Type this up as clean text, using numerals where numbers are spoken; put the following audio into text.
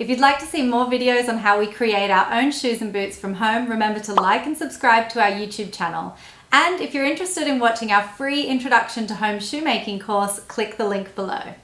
If you'd like to see more videos on how we create our own shoes and boots from home, remember to like and subscribe to our YouTube channel. And if you're interested in watching our free Introduction to Home Shoemaking course, click the link below.